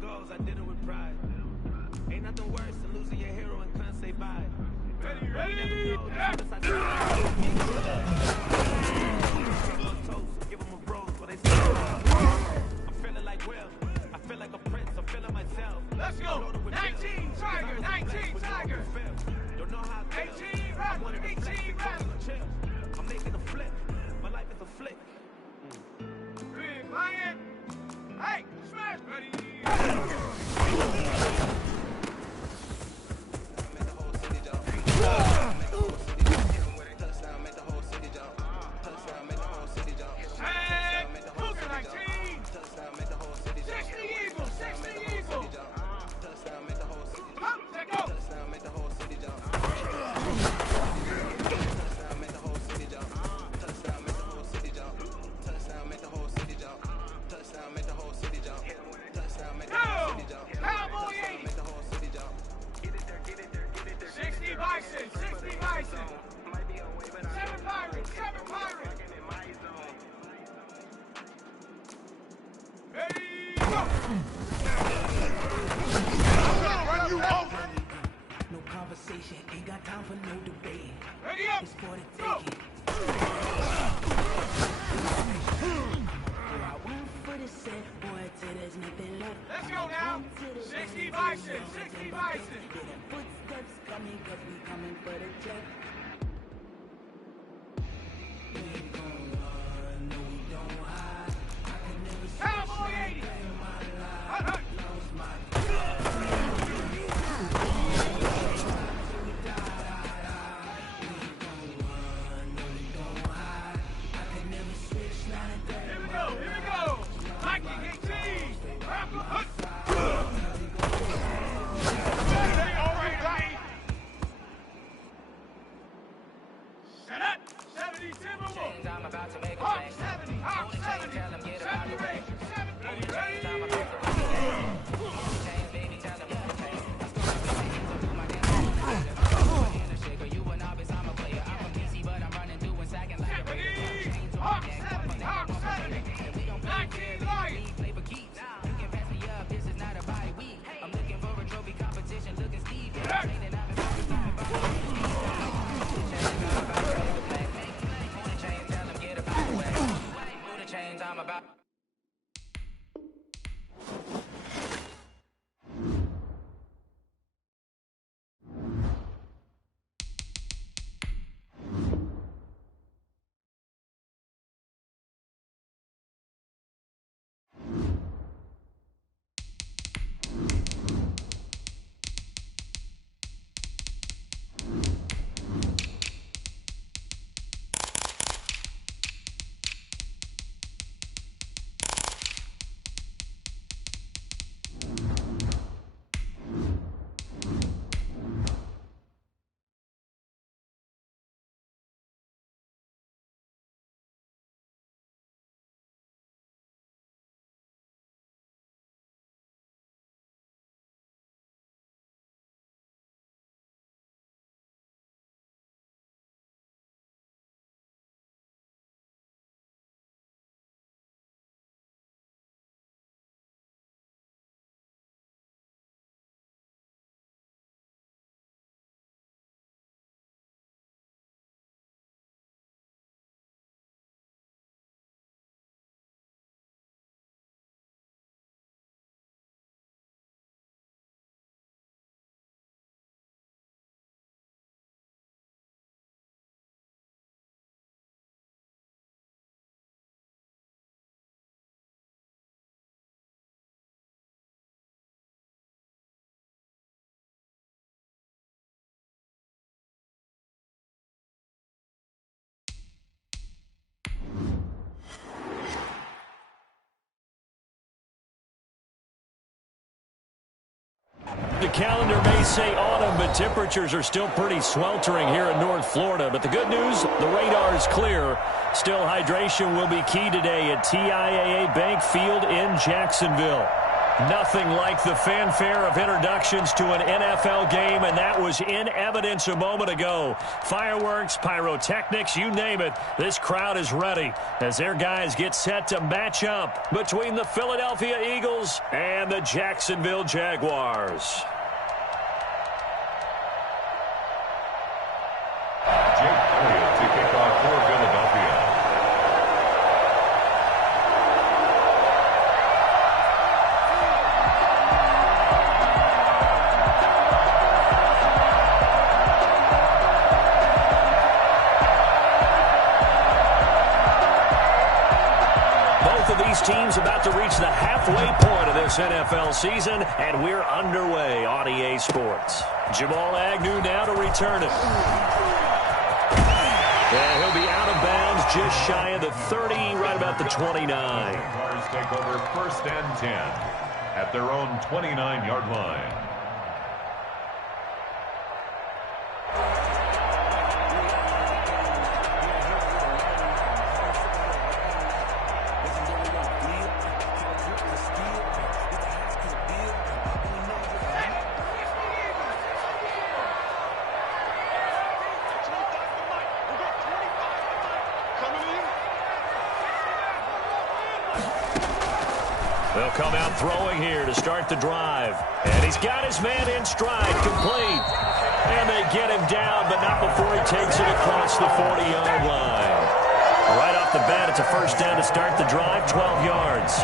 goals, I did it with pride. Ain't nothing worse than losing your hero and couldn't say bye. Ready, give them a rose, but they say I'm feeling like Will. I feel like a prince. I'm feeling myself. Let's go. 19 Tiger. 19 Tiger. Don't know how 18 Rapper. 18 Rapper. I'm making a flip. My life is a flick. Big Lion. Hey, smash. Ready. Ain't got time for no debate. Ready up. It's for the taking. I went for the set, boy, till there's nothing left. Let's go now. 60 Bison. 60 Bison. Hear them footsteps coming, cause we coming for the check. We ain't gon' run, no, we don't hide. I can never see Cowboy 80. lost my The calendar may say autumn, but temperatures are still pretty sweltering here in North Florida. But the good news, the radar is clear. Still, hydration will be key today at TIAA Bank Field in Jacksonville. Nothing like the fanfare of introductions to an NFL game, and that was in evidence a moment ago. Fireworks, pyrotechnics, you name it. This crowd is ready as their guys get set to match up between the Philadelphia Eagles and the Jacksonville Jaguars. To kick off for Philadelphia. Both of these teams about to reach the halfway point of this NFL season, and we're underway on EA Sports. Jamal Agnew now to return it. And he'll be out of bounds just shy of the 30, right about the 29. Jaguars take over 1st and 10 at their own 29-yard line. They'll come out throwing here to start the drive. And he's got his man in stride, complete. And they get him down, but not before he takes it across the 40-yard line. Right off the bat, it's a first down to start the drive, 12 yards.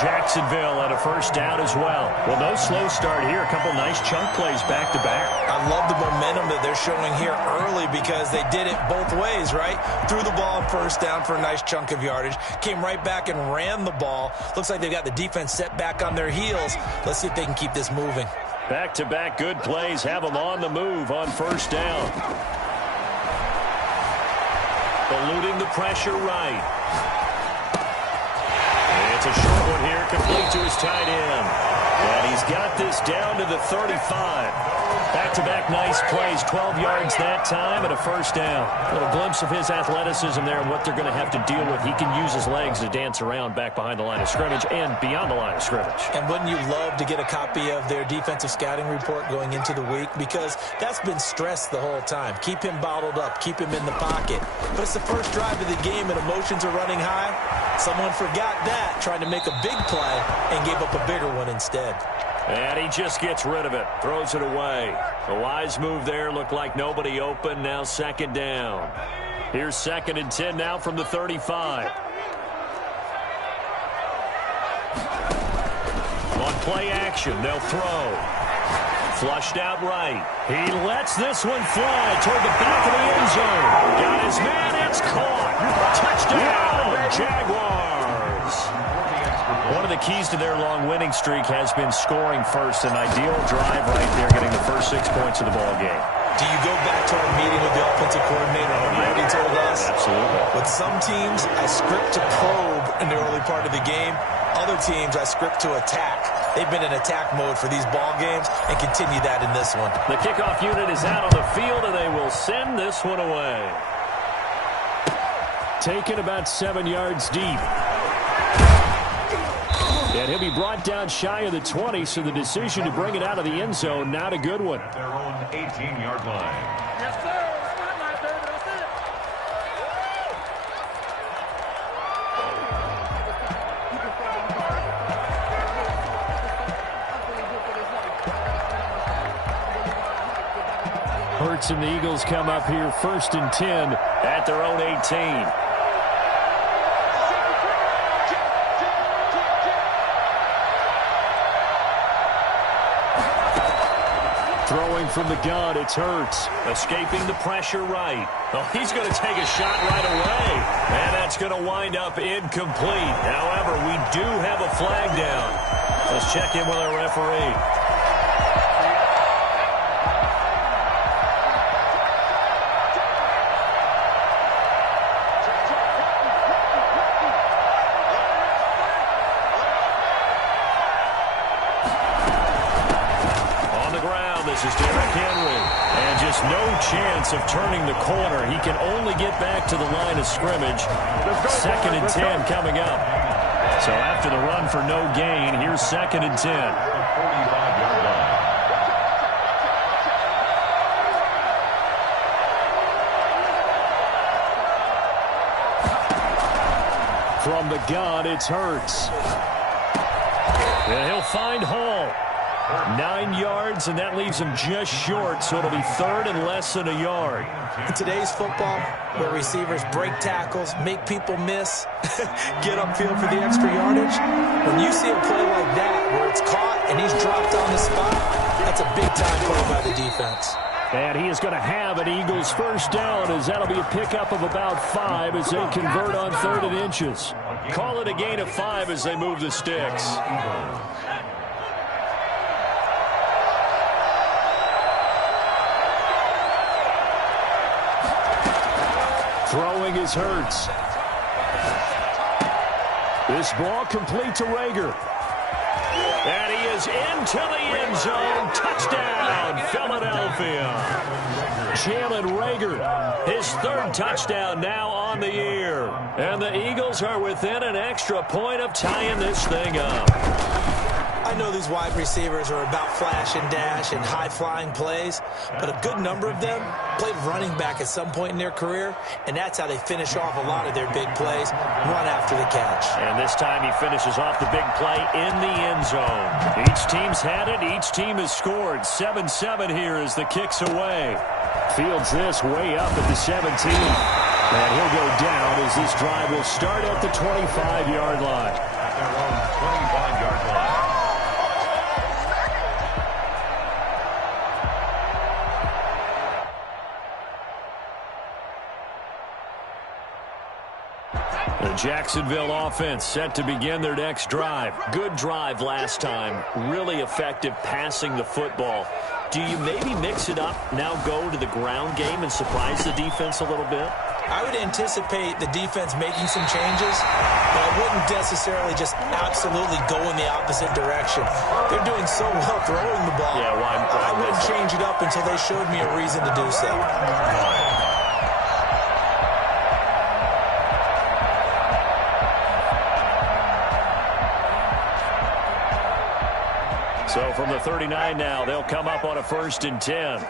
Jacksonville at a first down as well. Well, no slow start here. A couple nice chunk plays back-to-back. I love the momentum that they're showing here early because they did it both ways, right? Threw the ball on first down for a nice chunk of yardage. Came right back and ran the ball. Looks like they've got the defense set back on their heels. Let's see if they can keep this moving. Back-to-back good plays have them on the move on first down. Eluding the pressure right. It's a short one here, complete to his tight end. And he's got this down to the 35. Back-to-back nice plays, 12 yards that time and a first down. A little glimpse of his athleticism there and what they're going to have to deal with. He can use his legs to dance around back behind the line of scrimmage and beyond the line of scrimmage. And wouldn't you love to get a copy of their defensive scouting report going into the week? Because that's been stressed the whole time. Keep him bottled up. Keep him in the pocket. But it's the first drive of the game and emotions are running high. Someone forgot that, trying to make a big play and gave up a bigger one instead. And he just gets rid of it, throws it away. A wise move there, looked like nobody open, now second down. Here's 2nd and 10 now from the 35. On play action, they'll throw. Flushed out right. He lets this one fly toward the back of the end zone. Got his man, it's caught. Touchdown, Jaguars. One of the keys to their long winning streak has been scoring first. An ideal drive right there, getting the first 6 points of the ball game. Do you go back to our meeting with the offensive coordinator on what he told us? Absolutely. With some teams, I script to probe in the early part of the game. Other teams, I script to attack. They've been in attack mode for these ball games and continue that in this one. The kickoff unit is out on the field, and they will send this one away. Taken about 7 yards deep. And he'll be brought down shy of the 20, so the decision to bring it out of the end zone, not a good one. At their own 18-yard line. Yes, sir. Spotlight, baby. That's it. Hurts and the Eagles come up here 1st and 10 at their own 18. Throwing from the gun, it's Hurts. Escaping the pressure right. Oh, he's going to take a shot right away. And that's going to wind up incomplete. However, we do have a flag down. Let's check in with our referee. No chance of turning the corner. He can only get back to the line of scrimmage. 2nd and 10 coming up. So after the run for no gain, here's 2nd and 10. 45-yard line. From the gun, it's Hurts. And he'll find Hall. 9 yards, and that leaves him just short, so it'll be 3rd and less than a yard. In today's football, where receivers break tackles, make people miss, get upfield for the extra yardage, when you see a play like that where it's caught and he's dropped on the spot, that's a big-time play by the defense. And he is going to have an Eagles first down, as that'll be a pickup of about 5 as they convert on 3rd and inches. Call it a gain of 5 as they move the sticks. Throwing is Hurts. This ball complete to Rager. And he is into the end zone. Touchdown, Philadelphia. Jalen Rager, his 3rd touchdown now on the year. And the Eagles are within an extra point of tying this thing up. I know these wide receivers are about flash and dash and high-flying plays, but a good number of them played running back at some point in their career, and that's how they finish off a lot of their big plays, run after the catch. And this time he finishes off the big play in the end zone. Each team's had it. Each team has scored. 7-7 here as the kick's away. Fields this way up at the 17. And he'll go down as this drive will start at the 25-yard line. At their own 25-yard line. The Jacksonville offense set to begin their next drive. Good drive last time. Really effective passing the football. Do you maybe mix it up, now go to the ground game and surprise the defense a little bit? I would anticipate the defense making some changes, but I wouldn't necessarily just absolutely go in the opposite direction. They're doing so well throwing the ball. Yeah, I wouldn't change it up until they showed me a reason to do so. So from the 39 now, they'll come up on a 1st and 10.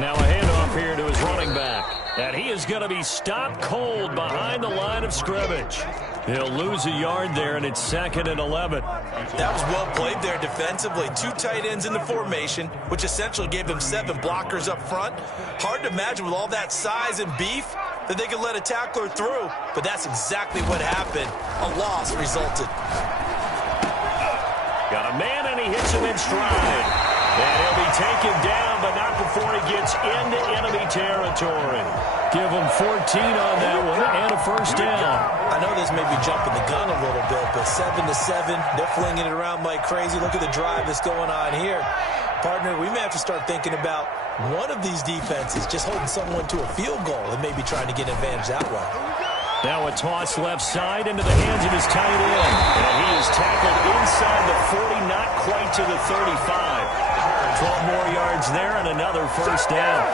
Now a handoff here to his running back. And he is going to be stopped cold behind the line of scrimmage. He'll lose a yard there, and it's 2nd and 11. That was well played there defensively. 2 tight ends in the formation, which essentially gave them 7 blockers up front. Hard to imagine with all that size and beef that they could let a tackler through, but that's exactly what happened. A loss resulted. Got a man, and he hits him in stride. And he'll be taken down, but not before he gets into enemy territory. Give him 14 on that one and a first down. I know this may be jumping the gun a little bit, but 7-7, they're flinging it around like crazy. Look at the drive that's going on here. Partner, we may have to start thinking about one of these defenses just holding someone to a field goal and maybe trying to get an advantage that way. Now a toss left side into the hands of his tight end. And he is tackled inside the 40, not quite to the 35. 12 more yards there and another first down.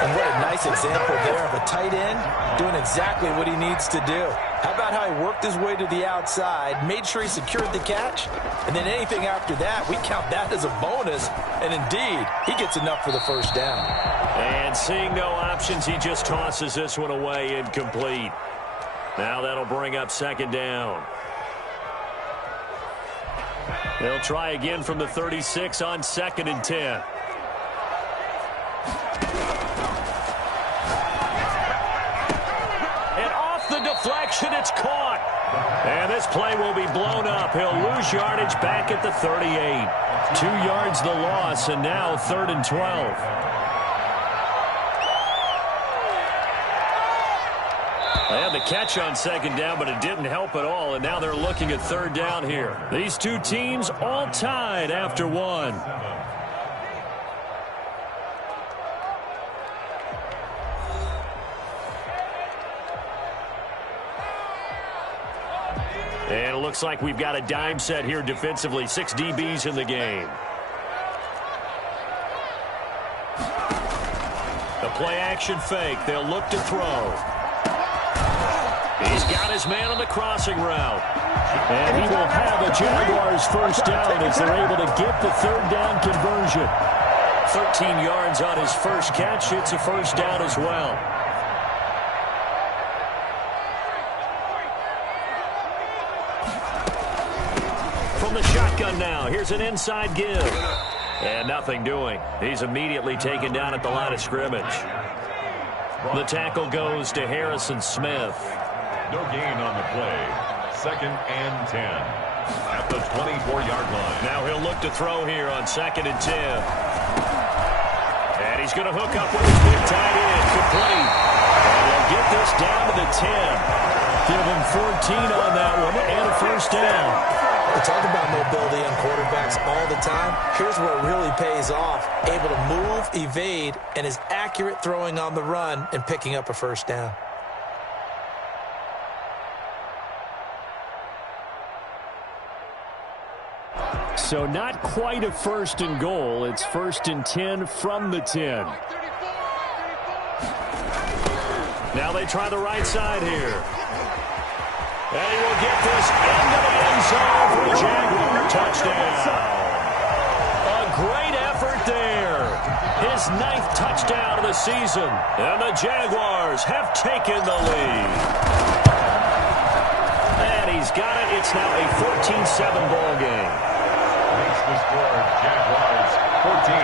And what a nice example there of a tight end doing exactly what he needs to do. How about how he worked his way to the outside, made sure he secured the catch, and then anything after that, we count that as a bonus. And indeed, he gets enough for the first down. And seeing no options, he just tosses this one away incomplete. Now that'll bring up 2nd down. They'll try again from the 36 on 2nd and 10. And off the deflection, it's caught. And this play will be blown up. He'll lose yardage back at the 38. 2 yards the loss, and now 3rd and 12. They had the catch on 2nd down, but it didn't help at all, and now they're looking at 3rd down here. These two teams all tied after 1. And it looks like we've got a dime set here defensively. 6 DBs in the game. The play-action fake. They'll look to throw. He's got his man on the crossing route. And he will have a Jaguars first down as they're able to get the 3rd down conversion. 13 yards on his first catch. It's a first down as well. From the shotgun now, here's an inside give. And nothing doing. He's immediately taken down at the line of scrimmage. The tackle goes to Harrison Smith. No gain on the play. 2nd and 10 at the 24-yard line. Now he'll look to throw here on 2nd and 10. And he's going to hook up with his big tight end. Complete. And they'll get this down to the 10. Give him 14 on that one and a first down. We talk about mobility on quarterbacks all the time. Here's where it really pays off. Able to move, evade, and is accurate throwing on the run and picking up a first down. So not quite a 1st and goal. It's 1st and 10 from the 10. Now they try the right side here. And he will get this into the end zone for a Jaguar touchdown. A great effort there. His 9th touchdown of the season. And the Jaguars have taken the lead. And he's got it. It's now a 14-7 ball game. Makes the score Jaguars 14,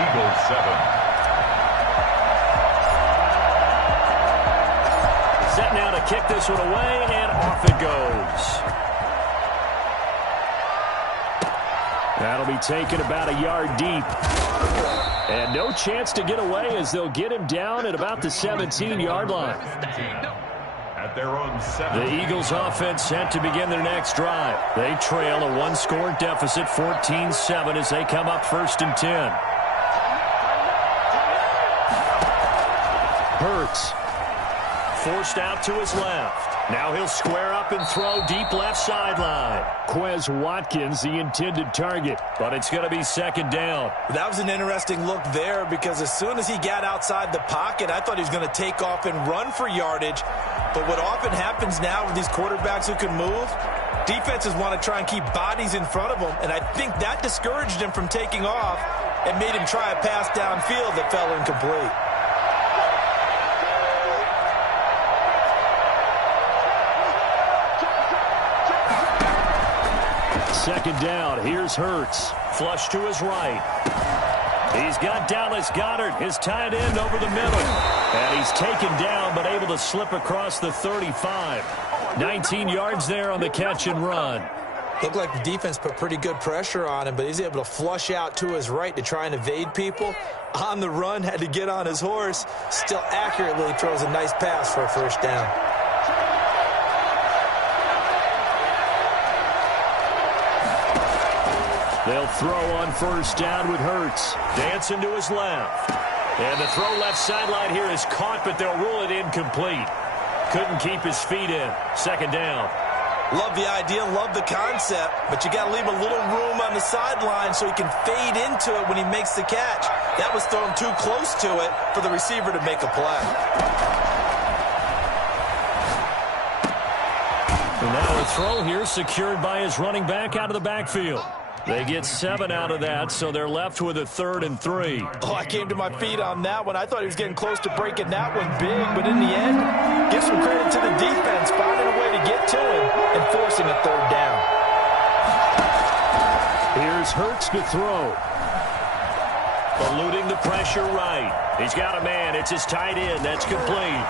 Eagles 7. Set now to kick this one away, and off it goes. That'll be taken about a yard deep. And no chance to get away as they'll get him down at about the 17-yard line. At their own 7. The Eagles offense set to begin their next drive. They trail a 1-score deficit, 14-7, as they come up 1st and 10. Hurts. Forced out to his left. Now he'll square up and throw deep left sideline. Quez Watkins, the intended target, but it's going to be 2nd down. That was an interesting look there because as soon as he got outside the pocket, I thought he was going to take off and run for yardage. But what often happens now with these quarterbacks who can move, defenses want to try and keep bodies in front of them, and I think that discouraged him from taking off and made him try a pass downfield that fell incomplete. Second down. Here's Hurts. Flush to his right. He's got Dallas Goedert, his tight end, over the middle. And he's taken down but able to slip across the 35. 19 yards there on the catch and run. Looked like the defense put pretty good pressure on him, but he's able to flush out to his right to try and evade people. On the run, had to get on his horse. Still accurately throws a nice pass for a first down. They'll throw on first down with Hurts. Dancing to his left. And the throw left sideline here is caught, but they'll rule it incomplete. Couldn't keep his feet in. Second down. Love the idea, love the concept, but you got to leave a little room on the sideline so he can fade into it when he makes the catch. That was thrown too close to it for the receiver to make a play. And now a throw here secured by his running back out of the backfield. They get 7 out of that, so they're left with a 3rd and 3. Oh, I came to my feet on that one. I thought he was getting close to breaking that one big, but in the end, give some credit to the defense, finding a way to get to him and forcing a 3rd down. Here's Hurts to throw. Eluding the pressure right. He's got a man. It's his tight end. That's complete.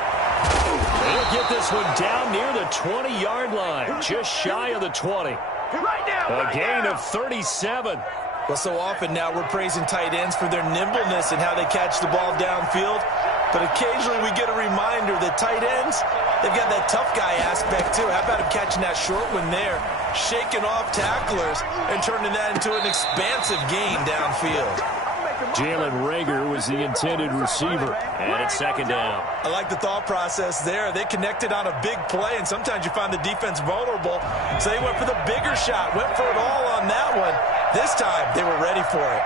He'll get this one down near the 20-yard line, just shy of the 20. A gain of 37. Well, so often now we're praising tight ends for their nimbleness and how they catch the ball downfield. But occasionally we get a reminder that tight ends, they've got that tough guy aspect too. How about him catching that short one there, shaking off tacklers, and turning that into an expansive gain downfield. Jalen Reagor was the intended receiver, and it's second down. I like the thought process there. They connected on a big play, and sometimes you find the defense vulnerable. So they went for the bigger shot, went for it all on that one. This time, they were ready for it.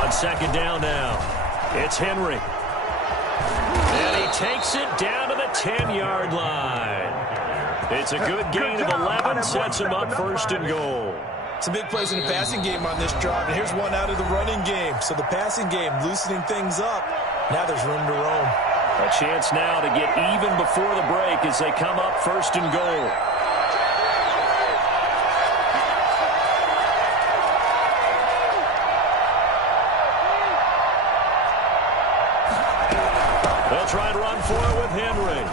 On second down now, it's Henry. And he takes it down to the 10-yard line. It's a good gain of 11, sets him up first and goal. Some big plays in the passing game on this drive, and here's one out of the running game. So the passing game loosening things up. Now there's room to roam. A chance now to get even before the break as they come up first and goal. They'll try to run for it with Henry.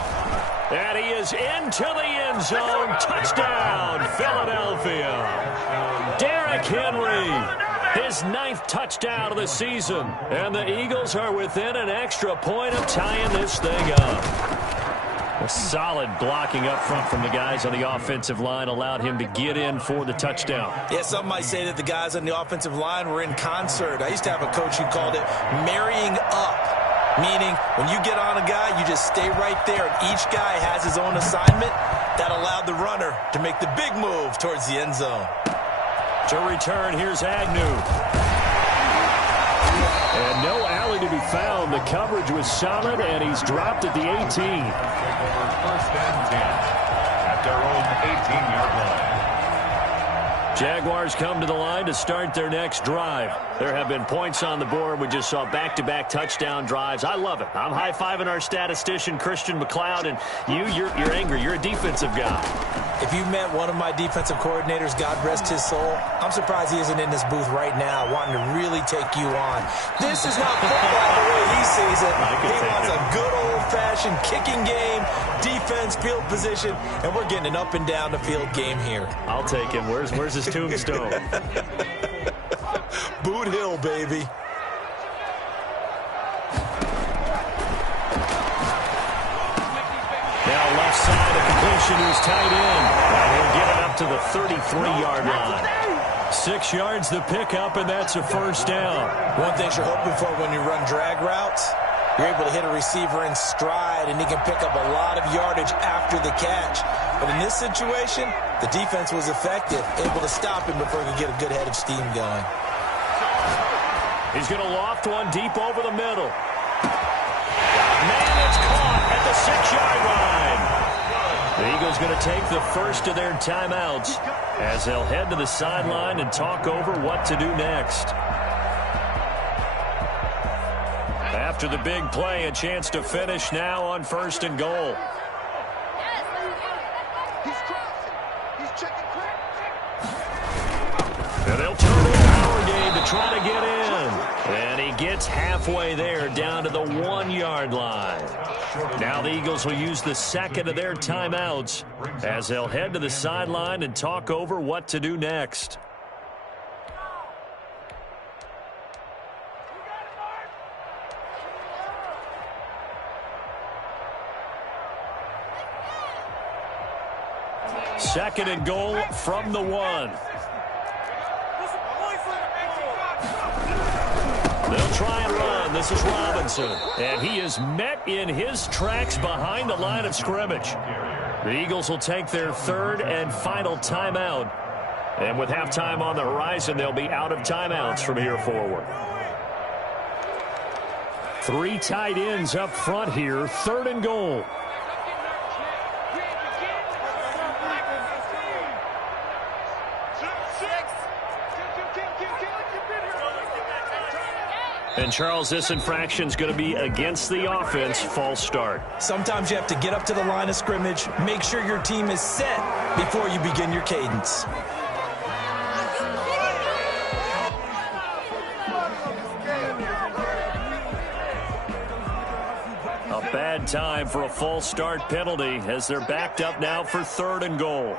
And he is into the end zone. Touchdown, Philadelphia. Derrick Henry, his 9th touchdown of the season. And the Eagles are within an extra point of tying this thing up. A solid blocking up front from the guys on the offensive line allowed him to get in for the touchdown. Yeah, some might say that the guys on the offensive line were in concert. I used to have a coach who called it marrying up. Meaning, when you get on a guy, you just stay right there, and each guy has his own assignment. That allowed the runner to make the big move towards the end zone. To return, here's Agnew. And no alley to be found. The coverage was solid, and he's dropped at the 18. First and 10 at their own 18-yard line. Jaguars come to the line to start their next drive. There have been points on the board. We just saw back-to-back touchdown drives. I love it. I'm high-fiving our statistician, Christian McLeod, and you're angry. You're a defensive guy. If you met one of my defensive coordinators, God rest his soul, I'm surprised he isn't in this booth right now wanting to really take you on. This is not football the way he sees it. He wants a good old-fashioned kicking game, defense, field position, and we're getting an up-and-down-the-field game here. I'll take him. Where's his tombstone? Boot Hill, baby. Now left side, a completion to his tight end. And he'll get it up to the 33-yard line. 6 yards the pickup, and that's a first down. One thing you're hoping for when you run drag routes, you're able to hit a receiver in stride, and he can pick up a lot of yardage after the catch. But in this situation, the defense was effective, able to stop him before he could get a good head of steam going. He's going to loft one deep over the middle. Man, it's caught at the 6-yard line. The Eagles going to take the first of their timeouts as they'll head to the sideline and talk over what to do next. After the big play, a chance to finish now on first and goal. And they'll turn it a power game to try to get in. And he gets halfway there down to the 1-yard line. Now the Eagles will use the second of their timeouts as they'll head to the sideline and talk over what to do next. Second and goal from the 1. They'll try and run. This is Robinson. And he is met in his tracks behind the line of scrimmage. The Eagles will take their third and final timeout. And with halftime on the horizon, they'll be out of timeouts from here forward. 3 tight ends up front here. Third and goal. And, Charles, this infraction is going to be against the offense. False start. Sometimes you have to get up to the line of scrimmage, make sure your team is set before you begin your cadence. A bad in time for a false start penalty as they're backed up now for 3rd and goal.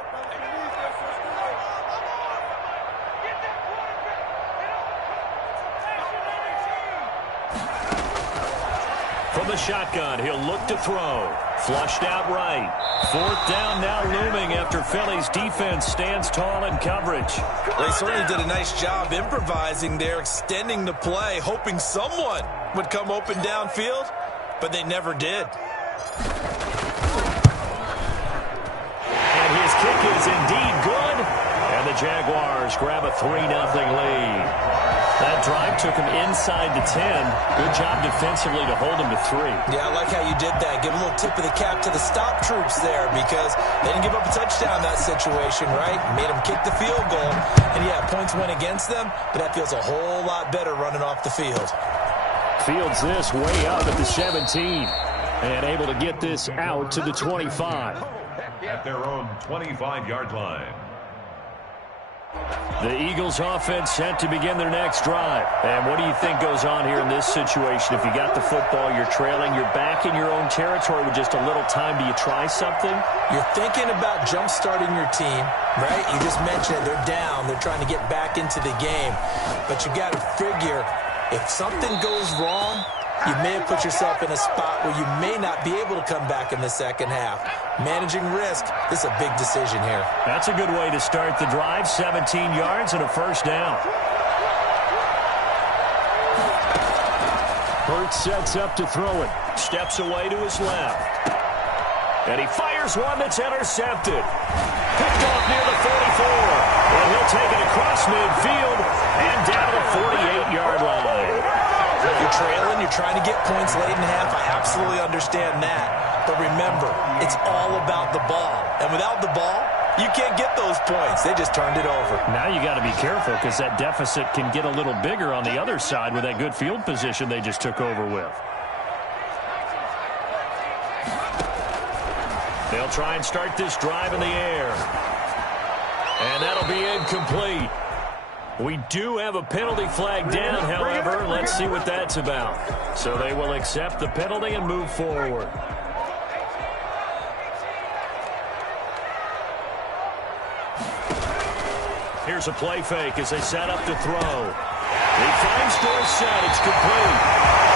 From the shotgun, he'll look to throw. Flushed out right. 4th down now looming after Philly's defense stands tall in coverage. They certainly did a nice job improvising there, extending the play, hoping someone would come open downfield, but they never did. And his kick is indeed good, and the Jaguars grab a 3-0 lead. That drive took him inside the 10. Good job defensively to hold him to 3. Yeah, I like how you did that. Give a little tip of the cap to the stop troops there because they didn't give up a touchdown in that situation, right? Made them kick the field goal. And, yeah, points went against them, but that feels a whole lot better running off the field. Fields this way up at the 17 and able to get this out to the 25. At their own 25-yard line. The Eagles offense set to begin their next drive. And what do you think goes on here in this situation? If you got the football, you're trailing, you're back in your own territory with just a little time. Do you try something? You're thinking about jump-starting your team, right? You just mentioned it. They're down. They're trying to get back into the game. But you got to figure if something goes wrong, you may have put yourself in a spot where you may not be able to come back in the second half. Managing risk, this is a big decision here. That's a good way to start the drive. 17 yards and a 1st down. Hurts sets up to throw it. Steps away to his left. And he fires one that's intercepted. Picked off near the 44. And he'll take it across midfield and down to the 48-yard line. You're trailing, you're trying to get points late in half. I absolutely understand that. But remember, it's all about the ball. And without the ball, you can't get those points. They just turned it over. Now you got to be careful because that deficit can get a little bigger on the other side with that good field position they just took over with. They'll try and start this drive in the air. And that'll be incomplete. We do have a penalty flag down, however. Let's see what that's about. So they will accept the penalty and move forward. Here's a play fake as they set up to throw. He finds Dorsett. It's complete.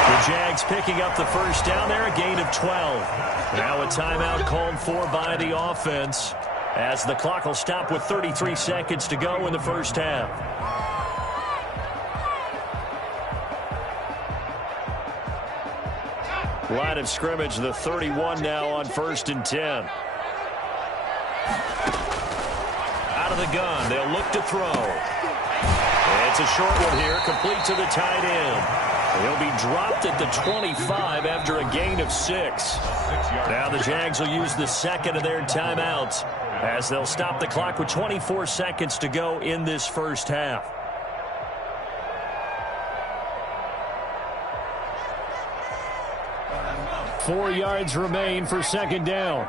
The Jags picking up the 1st down there, a gain of 12. Now a timeout called for by the offense as the clock will stop with 33 seconds to go in the 1st half. Line of scrimmage, the 31 now on 1st and 10. Out of the gun, they'll look to throw. It's a short one here, complete to the tight end. He'll be dropped at the 25 after a gain of 6. Now the Jags will use the 2nd of their timeouts as they'll stop the clock with 24 seconds to go in this 1st half. Four yards remain for 2nd down.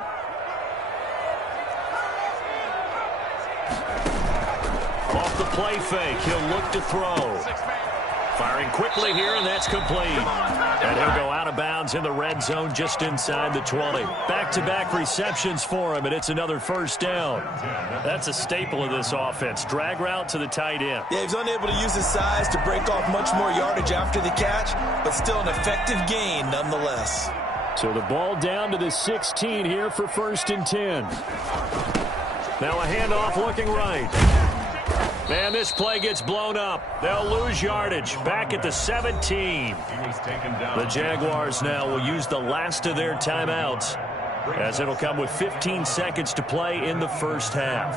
Off the play fake, he'll look to throw. Firing quickly here, and that's complete. And he'll go out of bounds in the red zone just inside the 20. Back-to-back receptions for him, and it's another 1st down. That's a staple of this offense. Drag route to the tight end. Yeah, he's unable to use his size to break off much more yardage after the catch, but still an effective gain nonetheless. So the ball down to the 16 here for 1st and 10. Now a handoff looking right. And this play gets blown up. They'll lose yardage back at the 17. The Jaguars now will use the last of their timeouts as it'll come with 15 seconds to play in the 1st half.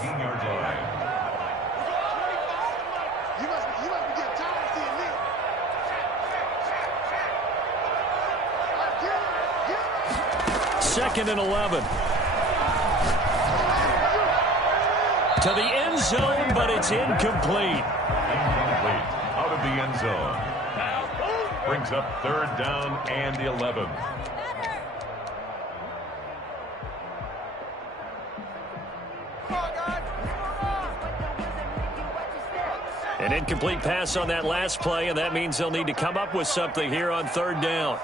Second and 11. To the end zone, but it's incomplete. Out of the end zone. Brings up 3rd down and 11. An incomplete pass on that last play, and that means they'll need to come up with something here on 3rd down.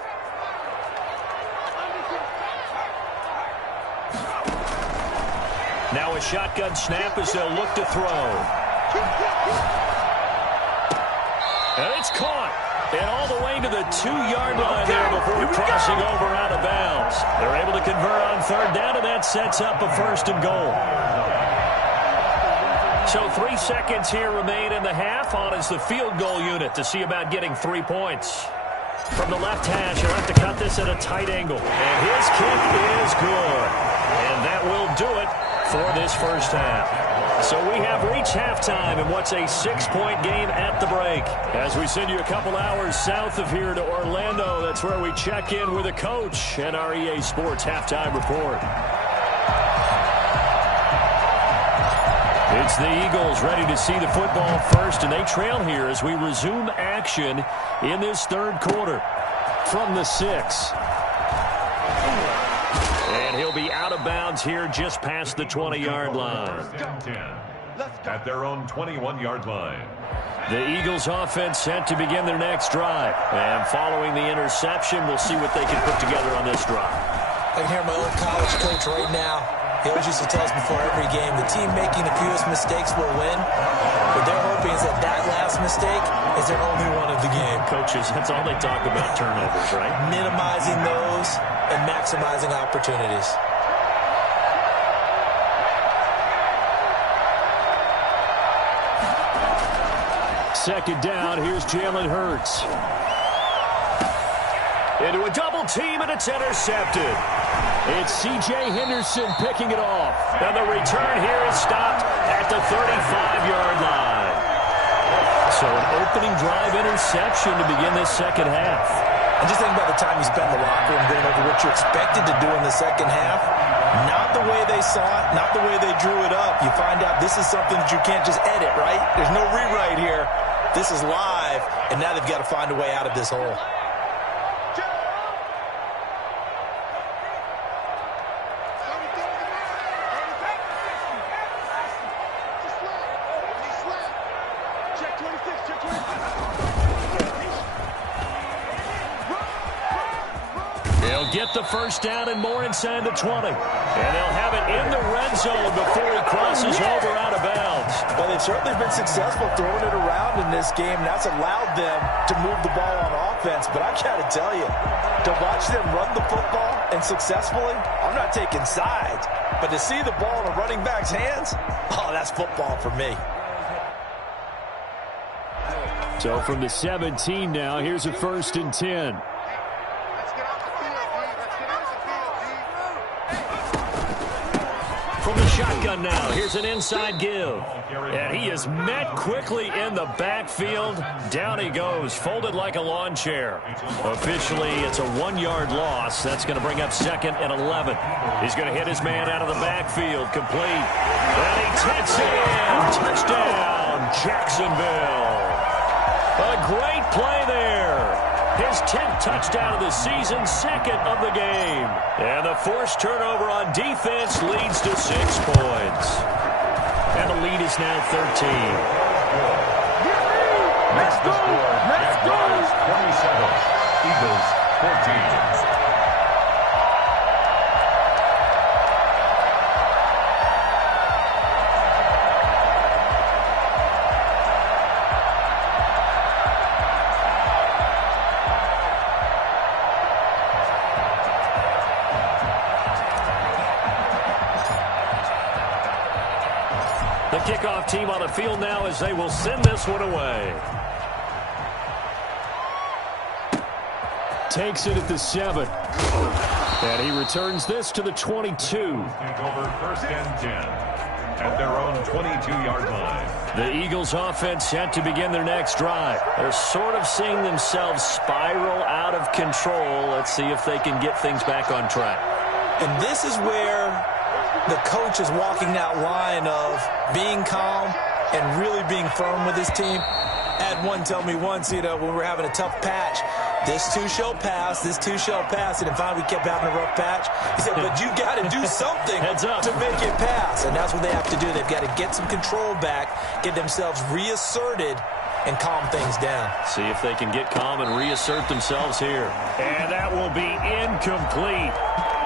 Now a shotgun snap as they'll look to throw. And it's caught. And all the way to the 2-yard line there before crossing over out of bounds. They're able to convert on third down, and that sets up a 1st and goal. So 3 seconds here remain in the half. On is the field goal unit to see about getting 3 points. From the left hash, he'll have to cut this at a tight angle. And his kick is good. And that will do it for this first half. So we have reached halftime in what's a 6-point game at the break. As we send you a couple hours south of here to Orlando, that's where we check in with a coach and our EA Sports halftime report. It's the Eagles ready to see the football first, and they trail here as we resume action in this third quarter. From the 6. And he'll be out of bounds here just past the 20-yard line. At their own 21-yard line. The Eagles offense set to begin their next drive. And following the interception, we'll see what they can put together on this drive. I can hear my old college coach right now. He always used to tell us before every game, the team making the fewest mistakes will win. But they're hoping is that last mistake is their only one of the game. Coaches, that's all they talk about, turnovers, right? Minimizing those and maximizing opportunities. Second down, here's Jalen Hurts. Into a double team, and it's intercepted. It's C.J. Henderson picking it off. And the return here is stopped at the 35-yard line. So an opening drive interception to begin this second half. And just think about the time you spent in the locker room going over what you expected to do in the second half. Not the way they saw it, not the way they drew it up. You find out this is something that you can't just edit, right? There's no rewrite here. This is live, and now they've got to find a way out of this hole. Get the first down and more inside the 20. And they'll have it in the red zone before he crosses over out of bounds. Well, they've certainly been successful throwing it around in this game. That's allowed them to move the ball on offense. But I got to tell you, to watch them run the football and successfully, I'm not taking sides. But to see the ball in a running back's hands, oh, that's football for me. So from the 17 now, here's a 1st and 10. From the shotgun now, here's an inside give. And he is met quickly in the backfield. Down he goes, folded like a lawn chair. Officially, it's a 1-yard loss. That's going to bring up 2nd and 11. He's going to hit his man out of the backfield, complete. And he takes it in. Touchdown, Jacksonville. A great play there. His 10th touchdown of the season, 2nd of the game. And the forced turnover on defense leads to 6 points. And the lead is now 13. Let's go! Jaguars 27, Eagles 14. The kickoff team on the field now as they will send this one away. Takes it at the 7. And he returns this to the 22. Take over 1st and 10 at their own 22-yard line. The Eagles offense set to begin their next drive. They're sort of seeing themselves spiral out of control. Let's see if they can get things back on track. And this is where the coach is walking that line of being calm and really being firm with his team. I had one tell me once, when we were having a tough patch, this too shall pass, this too shall pass. And finally we kept having a rough patch. He said, but you got to do something to make it pass. And that's what they have to do. They've got to get some control back, get themselves reasserted, and calm things down. See if they can get calm and reassert themselves here. And that will be incomplete.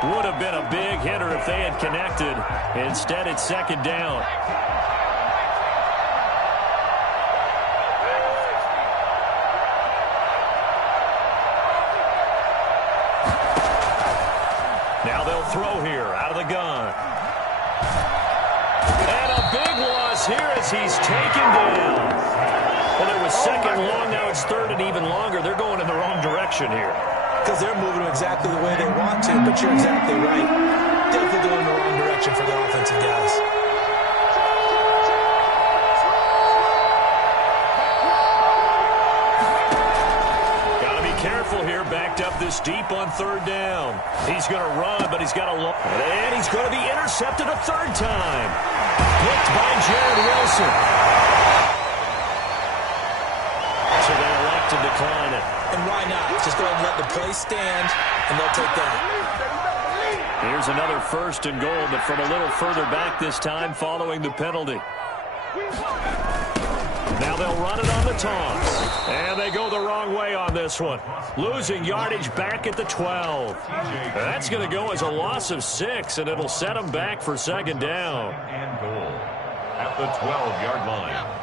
Would have been a big hitter if they had connected. Instead, it's second down. Now they'll throw here out of the gun. And a big loss here as he's taken down. Well, it was second long. Now it's third and even longer. They're going in the wrong direction here. Because they're moving them exactly the way they want to, but you're exactly right. Definitely going in the wrong direction for the offensive guys. Got to be careful here, backed up this deep on third down. He's going to run, but he's got a long... And he's going to be intercepted a third time. Picked by Jared Wilson. So they elect to decline it. And why not? Just go ahead and let the play stand, and they'll take that. Here's another first and goal, but from a little further back this time following the penalty. Now they'll run it on the toss. And they go the wrong way on this one. Losing yardage back at the 12. That's going to go as a loss of 6, and it'll set them back for second down. And goal at the 12-yard line.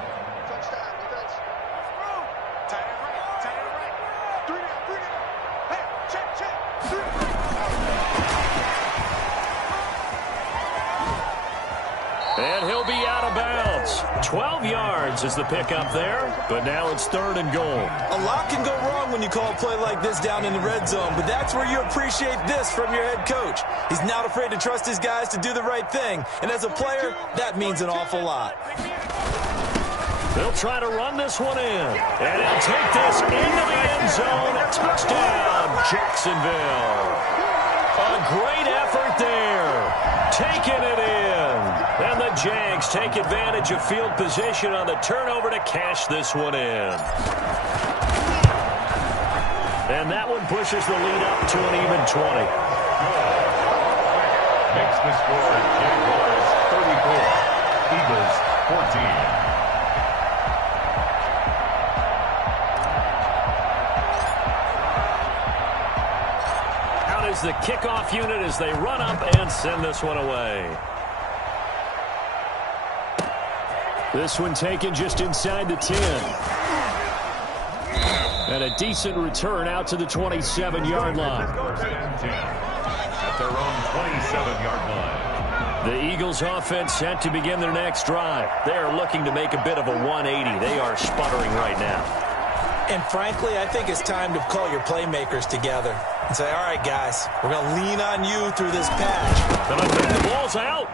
And he'll be out of bounds. 12 yards is the pickup there, but now it's third and goal. A lot can go wrong when you call a play like this down in the red zone, but that's where you appreciate this from your head coach. He's not afraid to trust his guys to do the right thing, and as a player, that means an awful lot. They'll try to run this one in, and he'll take this into the end zone. A touchdown, Jacksonville. A great effort there, taking it in. And the Jags take advantage of field position on the turnover to cash this one in. And that one pushes the lead up to an even 20. Makes the score Jaguars 34, Eagles 14. Is the kickoff unit as they run up and send this one away. This one taken just inside the 10. And a decent return out to the 27-yard line. At their own 27-yard line. The Eagles offense set to begin their next drive. They are looking to make a bit of a 180. They are sputtering right now. And frankly, I think it's time to call your playmakers together and say, all right, guys, we're going to lean on you through this patch. Gonna take the balls out.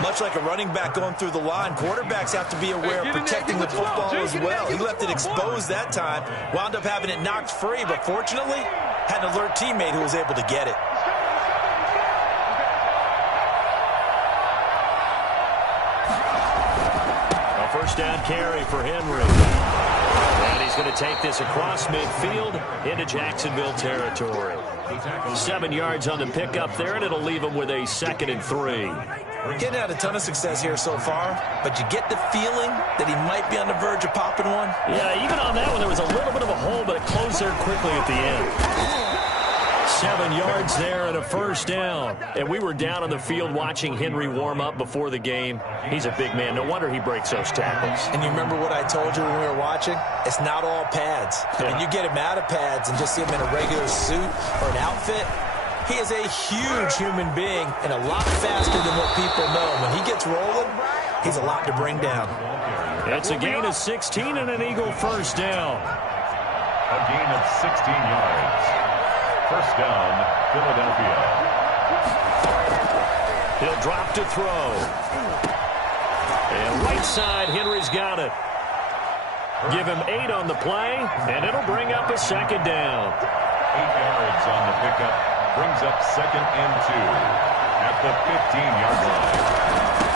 Much like a running back going through the line, quarterbacks have to be aware of protecting the football as well. He left it exposed that time, wound up having it knocked free, but fortunately, had an alert teammate who was able to get it. First down carry for Henry. And he's going to take this across midfield into Jacksonville territory. 7 yards on the pickup there, and it'll leave him with a 2nd and 3. Getting had a ton of success here so far, but you get the feeling that he might be on the verge of popping one. Yeah, even on that one, there was a little bit of a hole, but it closed there quickly at the end. 7 yards there and a first down. And we were down on the field watching Henry warm up before the game. He's a big man. No wonder he breaks those tackles. And you remember what I told you when we were watching? It's not all pads. I mean, you get him out of pads and just see him in a regular suit or an outfit. He is a huge human being and a lot faster than what people know. When he gets rolling, he's a lot to bring down. It's a gain of 16 and an Eagle first down. A gain of 16 yards. First down, Philadelphia. He'll drop to throw. And right side, Henry's got it. Give him 8 on the play, and it'll bring up a second down. 8 yards on the pickup. Brings up 2nd and 2 at the 15-yard line.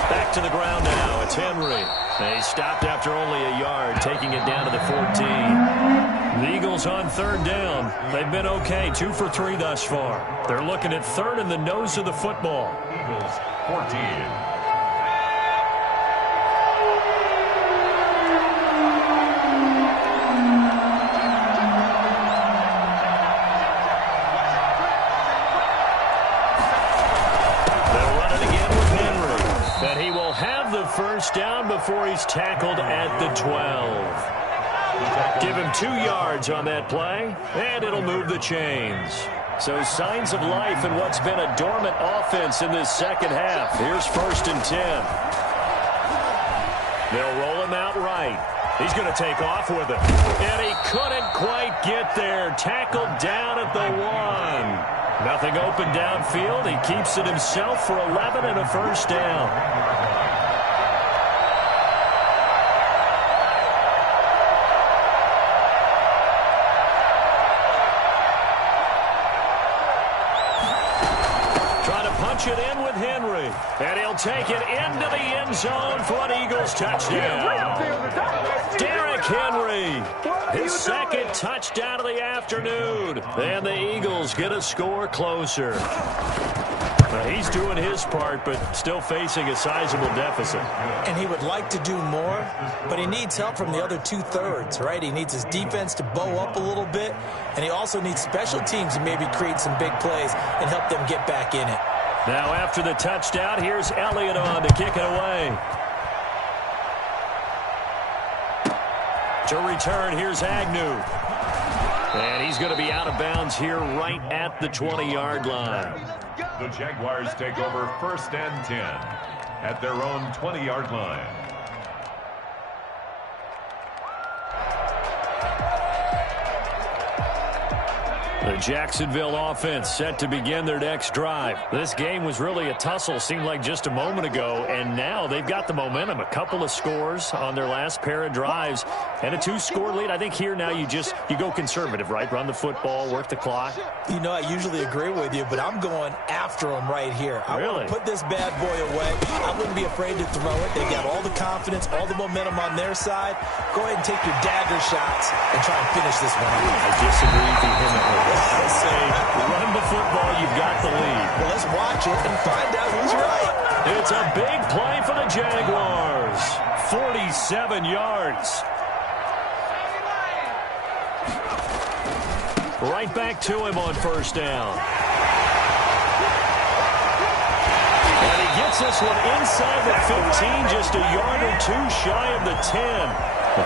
Back to the ground now. It's Henry. And he stopped after only a yard, taking it down to the 14. The Eagles on third down. They've been okay, 2 for 3 thus far. They're looking at third in the nose of the football. Eagles 14. he's tackled at the 12. Give him 2 yards on that play, and it'll move the chains. So signs of life in what's been a dormant offense in this second half. Here's 1st and 10. They'll roll him out right. He's going to take off with it. And he couldn't quite get there. Tackled down at the 1. Nothing open downfield. He keeps it himself for 11 and a first down. It in with Henry, and he'll take it into the end zone for an Eagles touchdown. Derrick Henry, his second touchdown of the afternoon, and the Eagles get a score closer. He's doing his part, but still facing a sizable deficit. And he would like to do more, but he needs help from the other 2/3, right? He needs his defense to bow up a little bit, and he also needs special teams to maybe create some big plays and help them get back in it. Now after the touchdown, here's Elliott on to kick it away. To return, here's Agnew. And he's going to be out of bounds here right at the 20-yard line. The Jaguars take over 1st and 10 at their own 20-yard line. The Jacksonville offense set to begin their next drive. This game was really a tussle, seemed like just a moment ago, and now they've got the momentum. A couple of scores on their last pair of drives and a 2-score lead. I think here now you go conservative, right? Run the football, work the clock. You know, I usually agree with you, but I'm going after them right here. I really want to put this bad boy away. I wouldn't be afraid to throw it. They've got all the confidence, all the momentum on their side. Go ahead and take your dagger shots and try and finish this one off. I disagree vehemently. I say run the football, you've got the lead. Well, let's watch it and find out who's right. It's a big play for the Jaguars. 47 yards. Right back to him on 1st down. And he gets this one inside the 15, just a yard or 2 shy of the 10.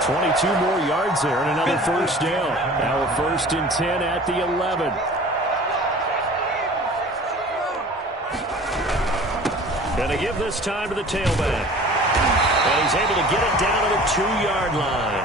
22 more yards there and another 1st down. Now a 1st and 10 at the 11. Gonna give this time to the tailback. And he's able to get it down to the 2-yard line.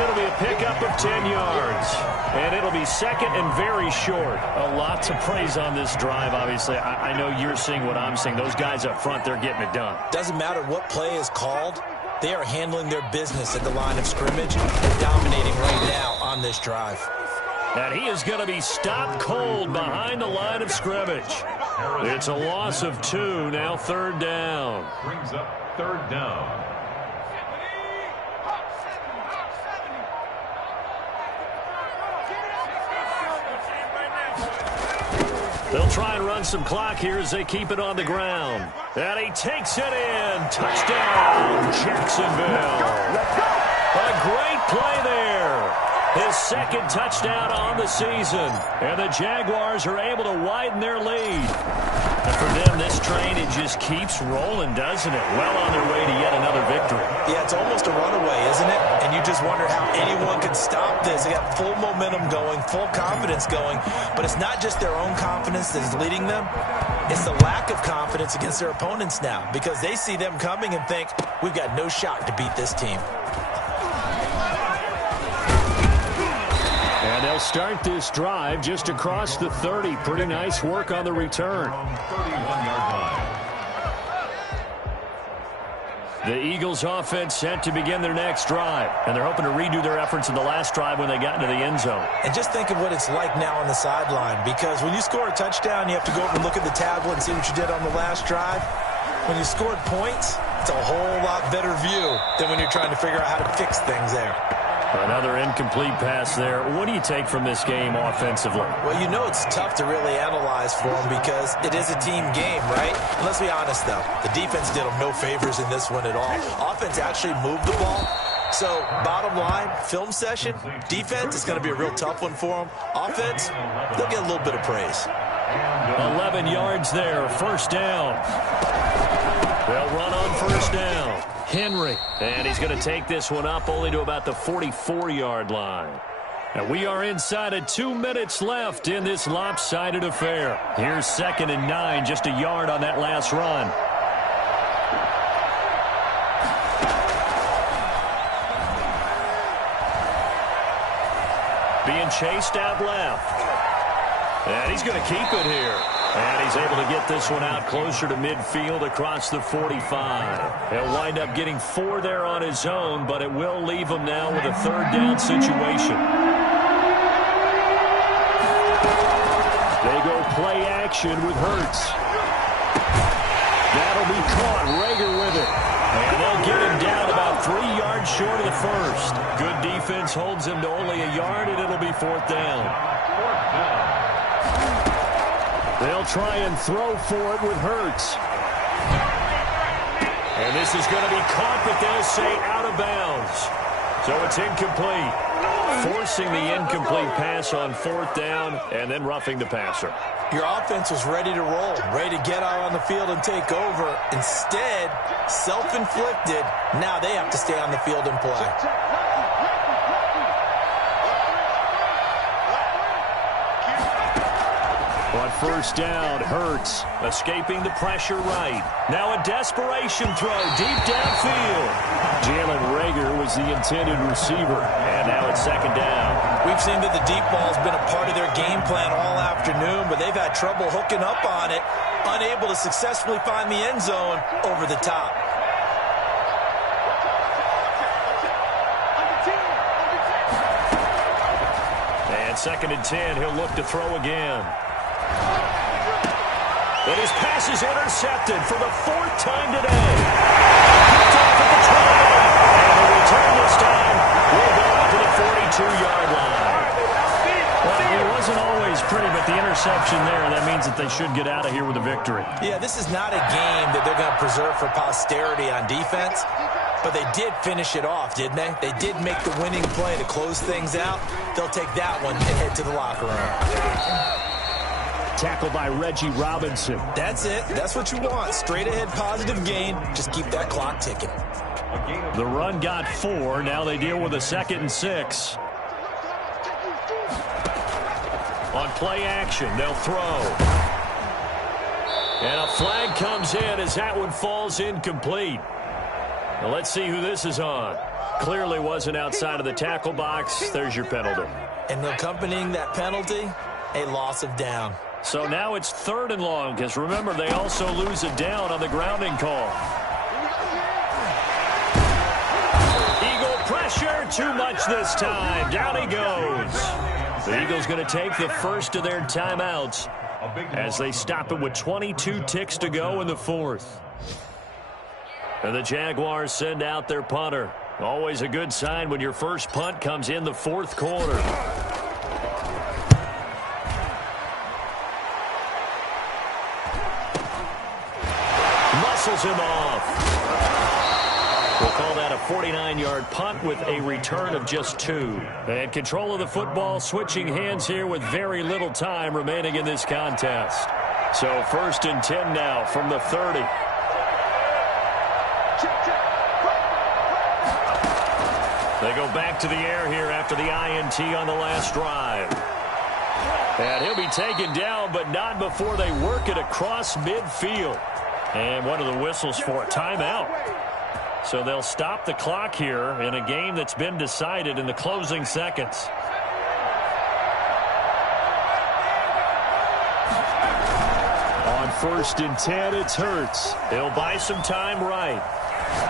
It'll be a pickup of 10 yards. And it'll be 2nd and very short. A lot to praise on this drive, obviously. I know you're seeing what I'm seeing. Those guys up front, they're getting it done. Doesn't matter what play is called. They are handling their business at the line of scrimmage. They're dominating right now on this drive. And he is going to be stopped cold behind the line of scrimmage. It's a loss of 2, now 3rd down. Brings up 3rd down. They'll try and run some clock here as they keep it on the ground. And he takes it in. Touchdown, Jacksonville. A great play there. His 2nd touchdown on the season. And the Jaguars are able to widen their lead. And for them, this train, it just keeps rolling, doesn't it? Well on their way to yet another victory. Yeah, it's almost a runaway, isn't it? And you just wonder how anyone can stop this. They got full momentum going, full confidence going. But it's not just their own confidence that is leading them. It's the lack of confidence against their opponents now, because they see them coming and think, we've got no shot to beat this team. And they'll start this drive just across the 30. Pretty nice work on the return. 31-yard line. The Eagles offense set to begin their next drive. And they're hoping to redo their efforts in the last drive when they got into the end zone. And just think of what it's like now on the sideline, because when you score a touchdown, you have to go over and look at the tablet and see what you did on the last drive. When you scored points, it's a whole lot better view than when you're trying to figure out how to fix things there. Another incomplete pass there. What do you take from this game offensively? Well, you know it's tough to really analyze for them because it is a team game, right? And let's be honest, though. The defense did them no favors in this one at all. Offense actually moved the ball. So, bottom line, film session, defense is going to be a real tough one for them. Offense, they'll get a little bit of praise. 11 yards there, 1st down. They'll run on 1st down. Henry. And he's going to take this one up only to about the 44-yard line. And we are inside of 2 minutes left in this lopsided affair. Here's 2nd and 9, just a yard on that last run. Being chased out left. And he's going to keep it here. And he's able to get this one out closer to midfield across the 45. He'll wind up getting 4 there on his own, but it will leave him now with a 3rd down situation. They go play action with Hurts. That'll be caught. Rager with it. And they'll get him down about 3 yards short of the first. Good defense holds him to only a yard, and it'll be 4th down. They'll try and throw for it with Hurts. And this is going to be caught, but they'll say out of bounds. So it's incomplete. Forcing the incomplete pass on 4th down and then roughing the passer. Your offense was ready to roll, ready to get out on the field and take over. Instead, self-inflicted. Now they have to stay on the field and play. On 1st down, Hurts escaping the pressure right. Now a desperation throw deep downfield. Jalen Rager was the intended receiver. And now it's 2nd down. We've seen that the deep ball's been a part of their game plan all afternoon, but they've had trouble hooking up on it, unable to successfully find the end zone over the top. And 2nd and 10, he'll look to throw again. And his pass is intercepted for the 4th time today. Picked off at the 28. And the return this time will go up to the 42-yard line. Well, it wasn't always pretty, but the interception there, that means that they should get out of here with a victory. Yeah, this is not a game that they're going to preserve for posterity on defense, but they did finish it off, didn't they? They did make the winning play to close things out. They'll take that one and head to the locker room. Tackled by Reggie Robinson. That's it. That's what you want. Straight ahead positive gain. Just keep that clock ticking. The run got 4. Now they deal with a 2nd and 6. On play action, they'll throw. And a flag comes in as that one falls incomplete. Now let's see who this is on. Clearly wasn't outside of the tackle box. There's your penalty. And accompanying that penalty, a loss of down. So now it's 3rd and long, because remember, they also lose a down on the grounding call. Eagle pressure, too much this time. Down he goes. The Eagles going to take the first of their timeouts as they stop it with 22 ticks to go in the 4th. And the Jaguars send out their punter. Always a good sign when your first punt comes in the 4th quarter. Muscles him off. We'll call that a 49-yard punt with a return of just 2. And control of the football switching hands here with very little time remaining in this contest. So 1st and 10 now from the 30. They go back to the air here after the INT on the last drive. And he'll be taken down, but not before they work it across midfield. And one of the whistles for a timeout. So they'll stop the clock here in a game that's been decided in the closing seconds. On 1st and 10, it's Hurts. He'll buy some time right.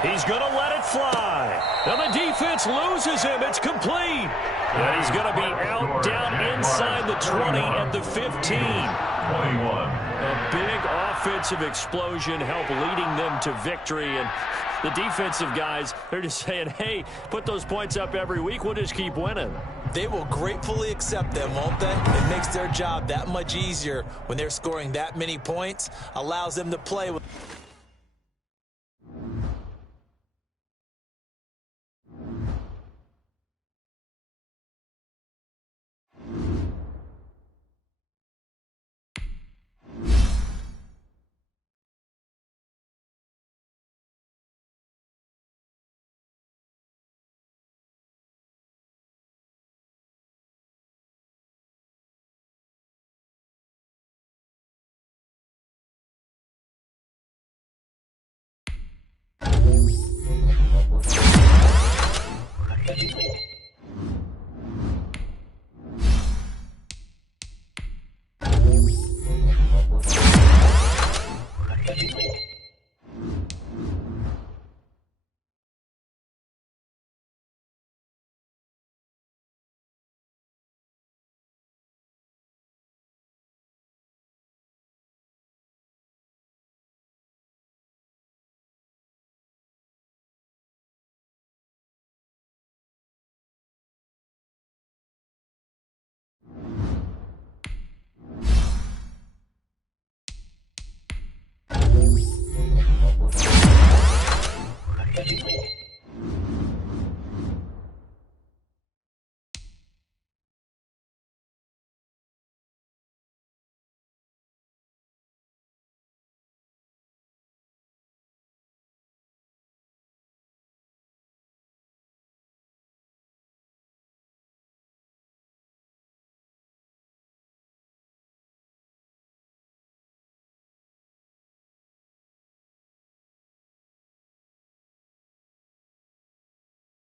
He's going to let it fly. Now the defense loses him. It's complete. And he's going to be out down inside the 20 at the 15. 21. A big offensive explosion helped leading them to victory. And the defensive guys, they're just saying, hey, put those points up every week. We'll just keep winning. They will gratefully accept them, won't they? It makes their job that much easier when they're scoring that many points. Allows them to play with